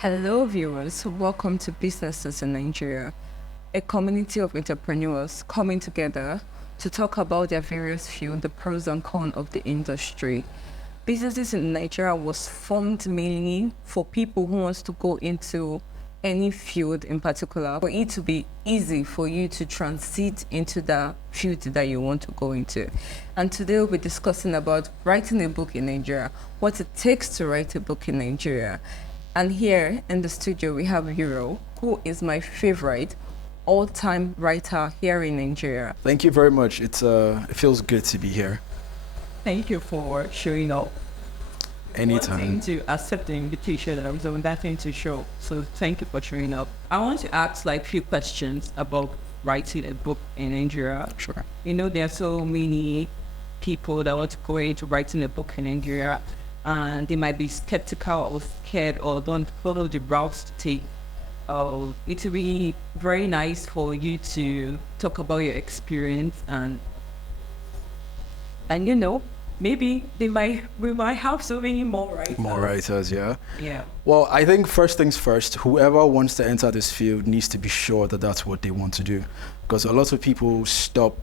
Hello, viewers. Welcome to Businesses in Nigeria, a community of entrepreneurs coming together to talk about their various fields, the pros and cons of the industry. Businesses in Nigeria was formed mainly for people who wants to go into any field in particular, for it to be easy for you to transit into the field that you want to go into. And today we'll be discussing about writing a book in Nigeria, what it takes to write a book in Nigeria. And here in the studio, we have Euro, who is my favorite all-time writer here in Nigeria. Thank you very much. It feels good to be here. Thank you for showing up. Anytime. Wanting to accept the invitation, I was on that thing to show. So thank you for showing up. I want to ask a few questions about writing a book in Nigeria. Sure. There are so many people that want to go into writing a book in Nigeria, and they might be skeptical or scared or don't follow the routes to take. It would be very nice for you to talk about your experience and maybe we might have so many more writers. More writers, yeah. Yeah. Well, I think first things first, whoever wants to enter this field needs to be sure that that's what they want to do. Because a lot of people stop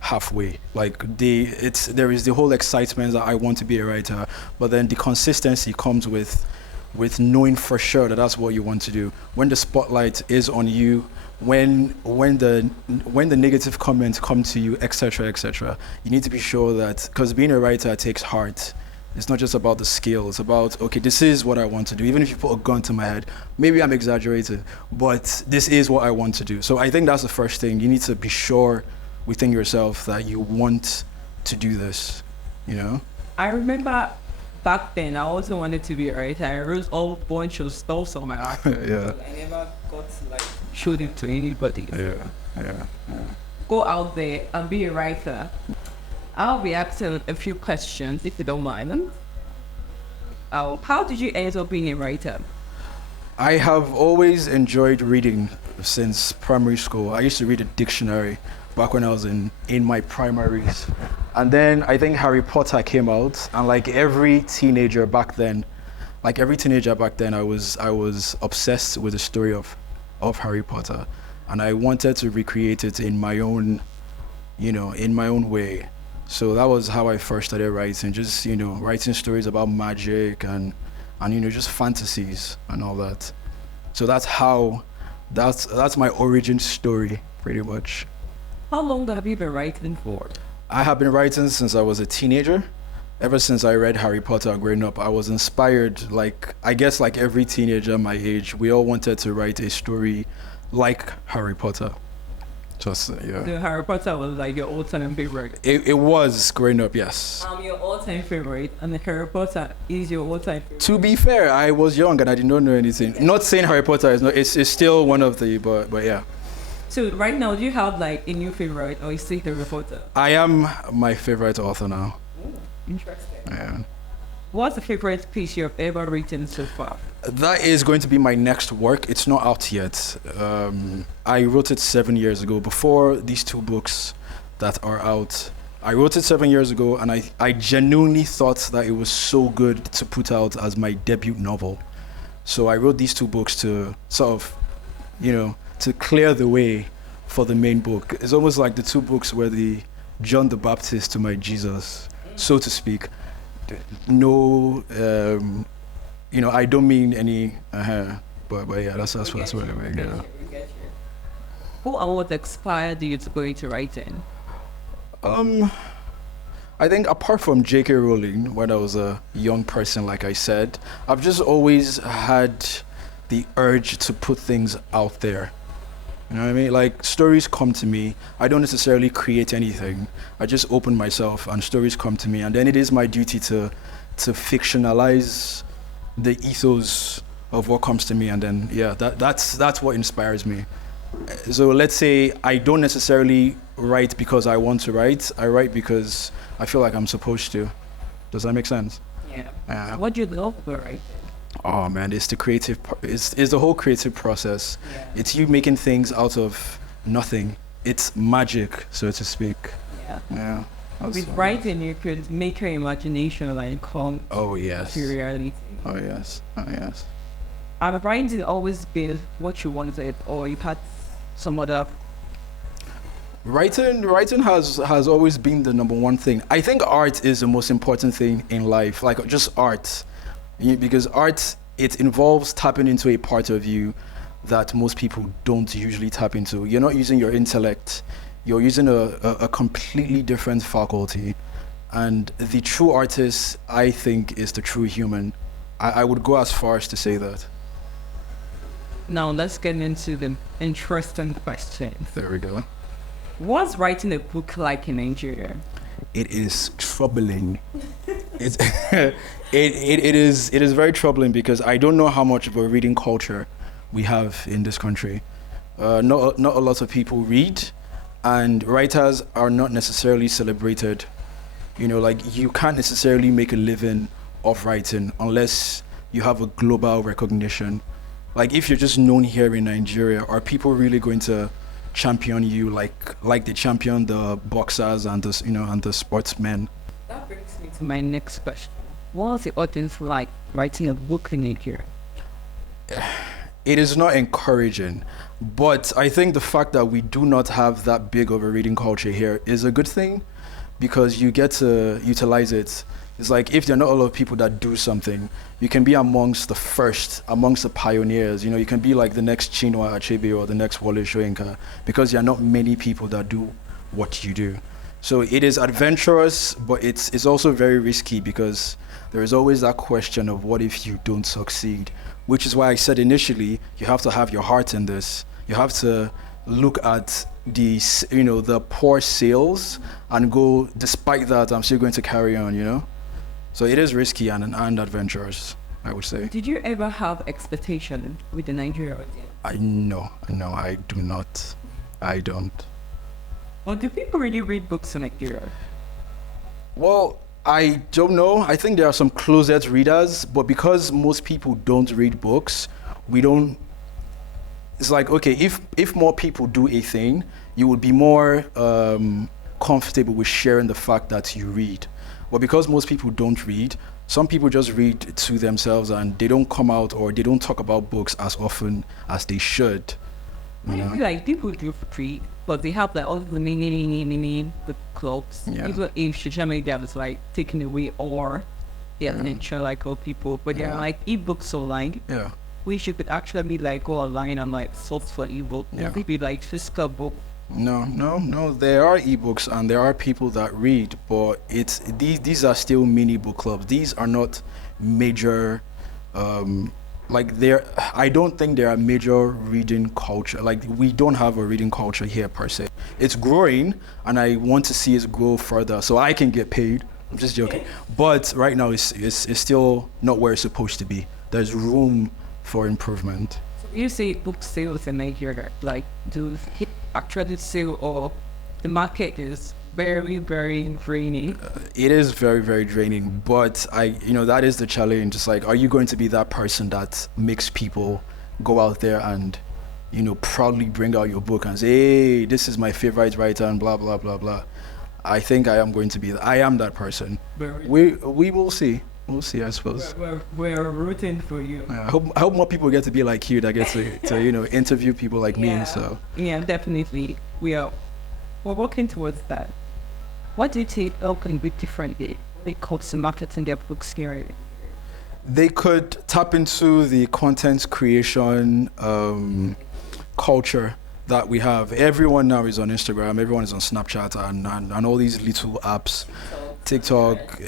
halfway. There is the whole excitement that I want to be a writer, but then the consistency comes with knowing for sure that that's what you want to do. When the spotlight is on you, when the negative comments come to you, etc., you need to be sure that, because being a writer takes heart. It's not just about the skill. It's about, okay, this is what I want to do. Even if you put a gun to my head, maybe I'm exaggerating, but this is what I want to do. So I think that's the first thing. You need to be sure within yourself that you want to do this, I remember back then I also wanted to be a writer. I wrote a bunch of stuff on my article. Yeah. I never got to show it to anybody. Yeah. Go out there and be a writer. I'll be asking a few questions if you don't mind. How did you end up being a writer? I have always enjoyed reading since primary school. I used to read a dictionary back when I was in my primaries. And then I think Harry Potter came out, and like every teenager back then, I was obsessed with the story of Harry Potter. And I wanted to recreate it in my own way. So that was how I first started writing, just, writing stories about magic and just fantasies and all that. So that's my origin story, pretty much. How long have you been writing for? I have been writing since I was a teenager. Ever since I read Harry Potter growing up, I was inspired, I guess like every teenager my age, we all wanted to write a story like Harry Potter. Just, yeah. So Harry Potter was your all-time favorite? It was growing up, yes. I'm your all-time favorite, and Harry Potter is your all-time favorite. To be fair, I was young and I did not know anything. Not saying Harry Potter is not, it's still one of the, but yeah. So right now, do you have a new favorite, or is it Harry Potter? I am my favorite author now. Ooh, interesting. Yeah. What's the favorite piece you have ever written so far? That is going to be my next work. It's not out yet. I wrote it 7 years ago, before these two books that are out. I wrote it 7 years ago, and I genuinely thought that it was so good to put out as my debut novel. So I wrote these two books to sort of, to clear the way for the main book. It's almost like the two books were the John the Baptist to my Jesus, so to speak. No, I don't mean any, but yeah, that's what I mean. Yeah. Who and what inspired you to go into writing? I think apart from J.K. Rowling, when I was a young person, like I said, I've just always had the urge to put things out there. You know what I mean? Like, stories come to me. I don't necessarily create anything. I just open myself and stories come to me. And then it is my duty to fictionalize the ethos of what comes to me. And then, yeah, that's what inspires me. So let's say I don't necessarily write because I want to write. I write because I feel like I'm supposed to. Does that make sense? Yeah. What do you love about writing? Oh man, it's the whole creative process. Yeah. It's you making things out of nothing. It's magic, so to speak. Yeah. With writing, you could make your imagination come Oh yes. to reality. Oh yes. Have writing always been what you wanted, or you had some other? Writing has always been the number one thing. I think art is the most important thing in life, like just art. Because art, it involves tapping into a part of you that most people don't usually tap into. You're not using your intellect, you're using a completely different faculty. And the true artist, I think, is the true human. I would go as far as to say that. Now let's get into the interesting question. There we go. What's writing a book like in Nigeria? It is troubling. It's it is very troubling because I don't know how much of a reading culture we have in this country. Not a lot of people read, and writers are not necessarily celebrated. Like you can't necessarily make a living off writing unless you have a global recognition. Like if you're just known here in Nigeria, are people really going to champion you like they champion the boxers and the sportsmen? That brings me to my next question. What's the audience like writing a book in Nigeria? It is not encouraging, but I think the fact that we do not have that big of a reading culture here is a good thing because you get to utilize it. It's like if there are not a lot of people that do something, you can be amongst the first, amongst the pioneers. You can be like the next Chinua Achebe or the next Wole Soyinka because there are not many people that do what you do. So it is adventurous, but it's also very risky because there is always that question of what if you don't succeed, which is why I said initially, you have to have your heart in this. You have to look at the poor sales and go, despite that, I'm still going to carry on, So it is risky and adventurous, I would say. Did you ever have expectation with the Nigerian audience? No, I do not. I don't. Well, do people really read books in Nigeria? Well, I don't know. I think there are some closet readers, but because most people don't read books, we don't. It's like, okay, if more people do a thing, you would be more comfortable with sharing the fact that you read. But because most people don't read, some people just read to themselves and they don't come out or they don't talk about books as often as they should. I feel like people do read, but they have like all the clubs. Yeah. Even if social media is like taken away or the attention like all people, but they're like ebooks online. Yeah. Which you could actually like go online and like search for ebook. Yeah. Maybe like physical book. No. There are ebooks and there are people that read, but these are still mini book clubs. These are not major. I don't think there are major reading culture. Like we don't have a reading culture here per se. It's growing, and I want to see it grow further so I can get paid. I'm just joking, but right now it's still not where it's supposed to be. There's room for improvement. So you say book sales in Nigeria, like do it actually sell, or the market is very, very draining? It is very, very draining, but that is the challenge. It's like, are you going to be that person that makes people go out there and, proudly bring out your book and say, hey, this is my favorite writer and blah, blah, blah, blah. I think I am going to be, I am that person. We will see. We'll see, I suppose. We're rooting for you. I hope more people get to be like you, that get to interview people like me. So yeah, definitely. We're working towards that. What do you think can be differently when it comes to marketing their books here? They could tap into the content creation culture that we have. Everyone now is on Instagram, everyone is on Snapchat and all these little apps, TikTok,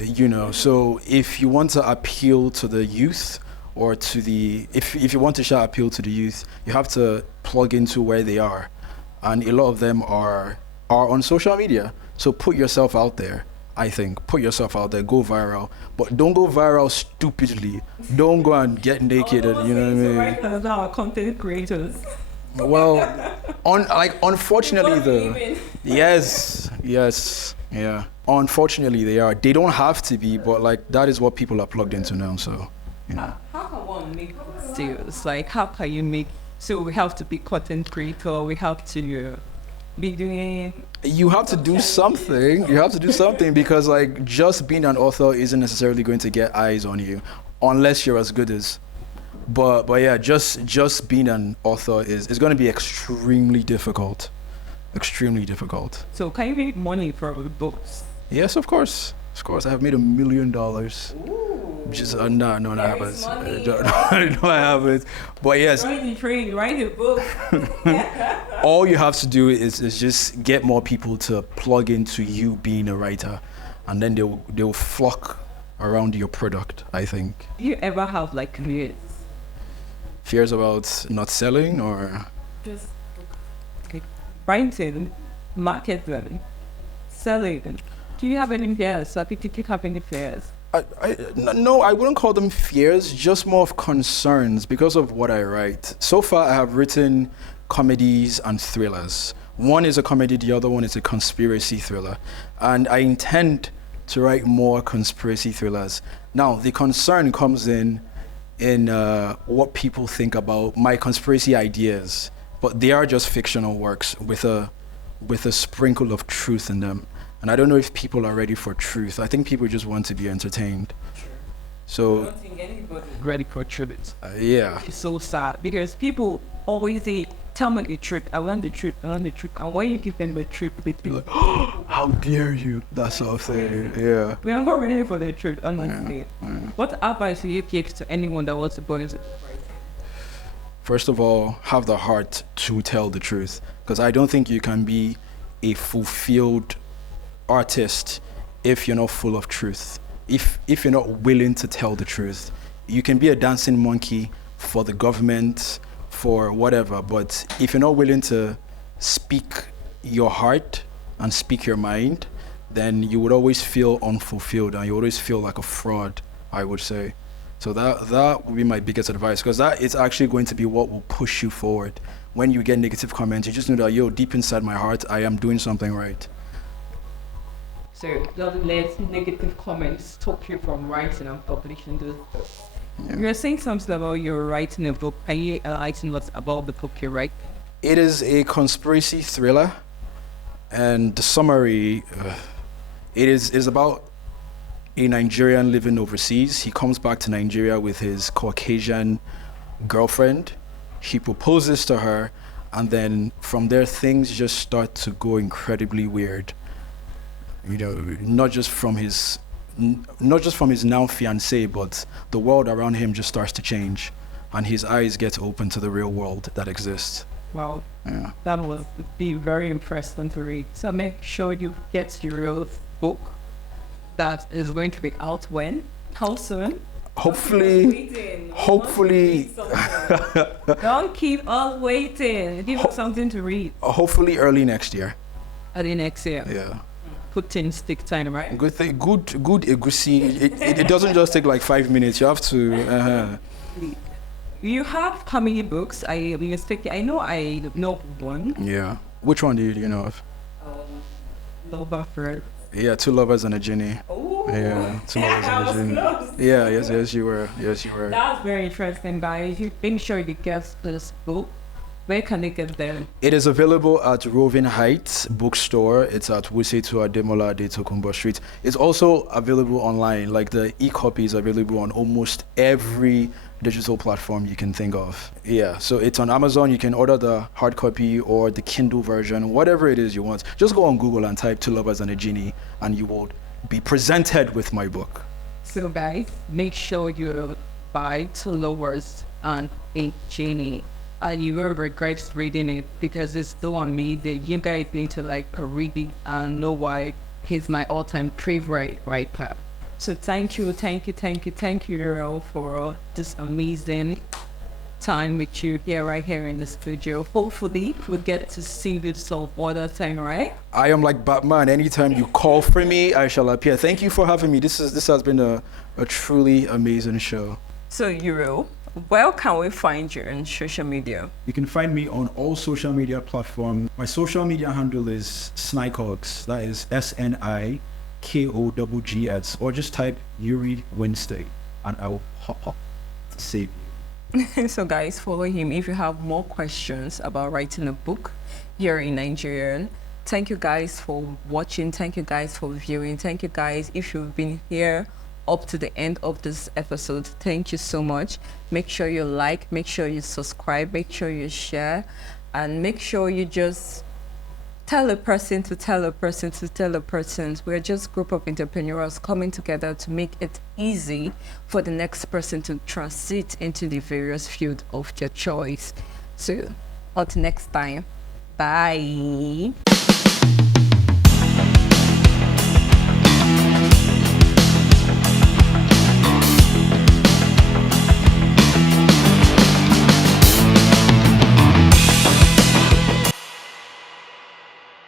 So if you want to appeal to the youth or if you want to appeal to the youth, you have to plug into where they are. And a lot of them are on social media. So put yourself out there. I think put yourself out there, go viral, but don't go viral stupidly. Don't go and get naked. You know what I mean? Our content creators. Well, unfortunately, yes, yeah. Unfortunately, they are. They don't have to be, but that is what people are plugged into now. So, How can one make sales? Like, how can you make? So we have to be content creator. We have to be doing. You have to do something. You have to do something because just being an author isn't necessarily going to get eyes on you, unless you're as good as but yeah, just being an author is going to be extremely difficult. Extremely difficult. So can you make money from books? Yes, of course. Of course, I have made $1 million. Just no, I haven't. No, I haven't. But yes, Write a book. all you have to do is just get more people to plug into you being a writer, and then they'll flock around your product, I think. Do you ever have like fears? Fears about not selling, or Just writing, marketing, selling. Do you have any fears? Or did you have any fears? no, I wouldn't call them fears, just more of concerns because of what I write. So far, I have written comedies and thrillers. One is a comedy, the other one is a conspiracy thriller. And I intend to write more conspiracy thrillers. Now, the concern comes in what people think about my conspiracy ideas, but they are just fictional works with a sprinkle of truth in them. And I don't know if people are ready for truth. I think people just want to be entertained. I So, don't think anybody's ready for truth. yeah. It's so sad because people always say, tell me the truth, I want the truth, I want the truth. And when you give them the truth, they feel How dare you? That sort of thing. Yeah. we are not ready for the truth, honestly. What advice do you give to anyone that wants to go into First of all, have the heart to tell the truth. Because I don't think you can be a fulfilled artist if you're not full of truth. If you're not willing to tell the truth. You can be a dancing monkey for the government, for whatever, but if you're not willing to speak your heart and speak your mind, then you would always feel unfulfilled and you always feel like a fraud, I would say. So that would be my biggest advice, because that is actually going to be what will push you forward. When you get negative comments, you just know that, deep inside my heart, I am doing something right. So don't let negative comments stop you from writing and publishing those books. Yeah. You're saying something about you're writing a book. Can you enlighten us about the book you write? It is a conspiracy thriller, and the summary, it is about a Nigerian living overseas. He comes back to Nigeria with his Caucasian girlfriend. He proposes to her, and then from there things just start to go incredibly weird. Not just from his now fiancée, but the world around him just starts to change, and his eyes get open to the real world that exists. Wow, Yeah. that will be very impressive to read. So make sure you get your book that is going to be out when? How soon? Hopefully, Don't keep us waiting. Give us something to read. hopefully early next year. Early next year. Yeah. Put things take time, right? Good thing, good egusi. It doesn't just take like 5 minutes. You have to. You have how many books? I know I know one. Yeah. Which one do you know of? Lover First. Yeah, Two Lovers and a Genie. Oh. Yeah, Two Lovers I and a was Genie. close. Yeah, yes, you were. Yes, you were. That's very interesting, guys. You make sure you get this book. Where can they get them? It is available at Roving Heights Bookstore. It's at Wusetu Ademola de Tokumbo Street. It's also available online. Like the e-copy is available on almost every digital platform you can think of. Yeah, so it's on Amazon. You can order the hard copy or the Kindle version, whatever it is you want. Just go on Google and type Two Lovers and a Genie, and you will be presented with my book. So, guys, make sure you buy Two Lovers and a Genie. And you will regret reading it because it's still on me. You guys need to read it and know why he's my all-time favorite writer. So thank you, Earl, for this amazing time with you right here in the studio. Hopefully we'll get to see you some other time, right? I am like Batman. Anytime you call for me, I shall appear. Thank you for having me. This has been a truly amazing show. So, Euro, where can we find you on social media? You can find me on all social media platforms. My social media handle is Snikogs. That is SNIKOGGS. Or just type Yuri Wednesday and I will pop up to save you. So, guys, follow him if you have more questions about writing a book here in Nigeria. Thank you guys for watching. Thank you guys for viewing. Thank you guys if you've been here up to the end of this episode. Thank you so much. Make sure you like, make sure you subscribe, make sure you share, and make sure you just tell a person to tell a person to tell a person. We're just a group of entrepreneurs coming together to make it easy for the next person to transit into the various field of their choice. So until next time, bye.